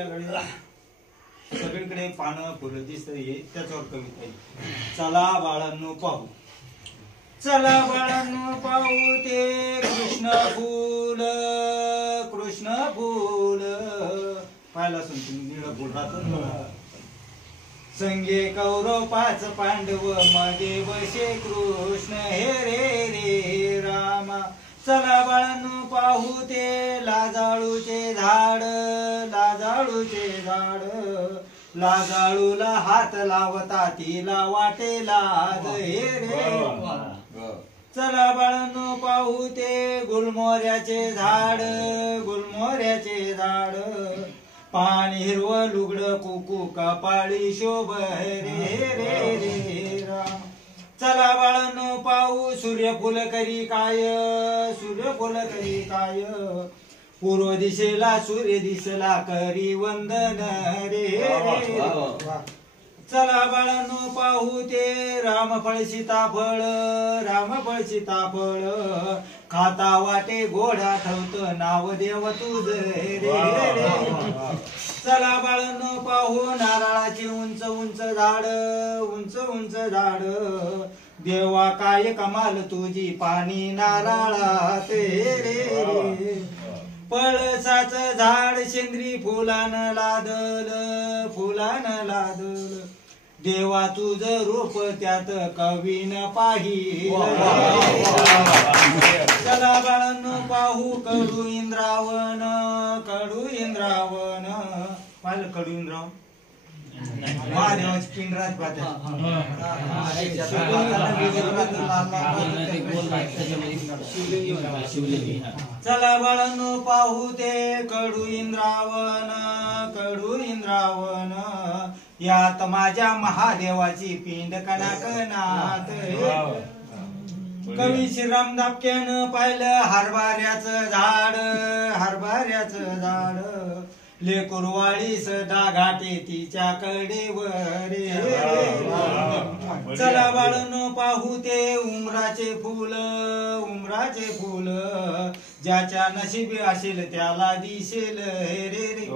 आपल्याकडे सगळीकडे पानं फुलं दिसत हे त्याच्यावर कविता आहे. चला बाळांनो पाहू, चला बाळांनो पाहू ते कृष्ण फूल, कृष्ण फूल. पाहिला असून तुम्ही निळं फुल राहतं. संगे कौरव 5 पांडव मध्ये बसे कृष्ण हे रे रे रामा. चला बाळांनो पाहू ते लाजाळूचे झाड, लाजाळूचे झाड. लाजाळूला हात लावता तिला वाटे लाज हे रे. चला बाळांनो पाहू ते गुलमोऱ्याचे झाड, गुलमोऱ्याचे झाड. पाणी हिरवं लुगडं कुकू कपाळी शोभ रे रे रे राम. चला बाळांनो पाहू सूर्यफूल करी काय, सूर्यफूल करी काय. पूर्व दिशेला सूर्य दिसला करी वंदन रे रे. चला बाळांनो पाहू ते रामफळ सीताफळ, रामफळ सीताफळ. खाता वाटे गोड आठवत नाव देव तुझ रे रे. चला बाळांनो पाहू नारळाची उंच उंच झाड, उंच उंच झाड. देवा काय कमाल तुझी पाणी नारळात रे. पळसाच झाड शेंद्री फुलानं लादल, फुलानं लादल. देवा तुझ रूप त्यात कवीन पाहिल. चला बाळांनो पाहू कडू इंद्रावन, कडू इंद्रावन. पाहिलं कडू इंद्रावन महादेवाची पिंडराज पाहते. चला बाळांनो पाहू ते कडू इंद्रावन, कडू इंद्रावन. यात माझ्या महादेवाची पिंड कणाकणात. कवी श्रीराम धापक्यानं पाहिलं हरभऱ्याचं झाड, हरभऱ्याचं झाड. लेकुरवाळी सदा घाटे तिच्या कडेवर. चला बाळांनो पाहू ते उमराचे फूल, उमराचे फूल. ज्याच्या नशिबी असेल त्याला दिसेल रे रे.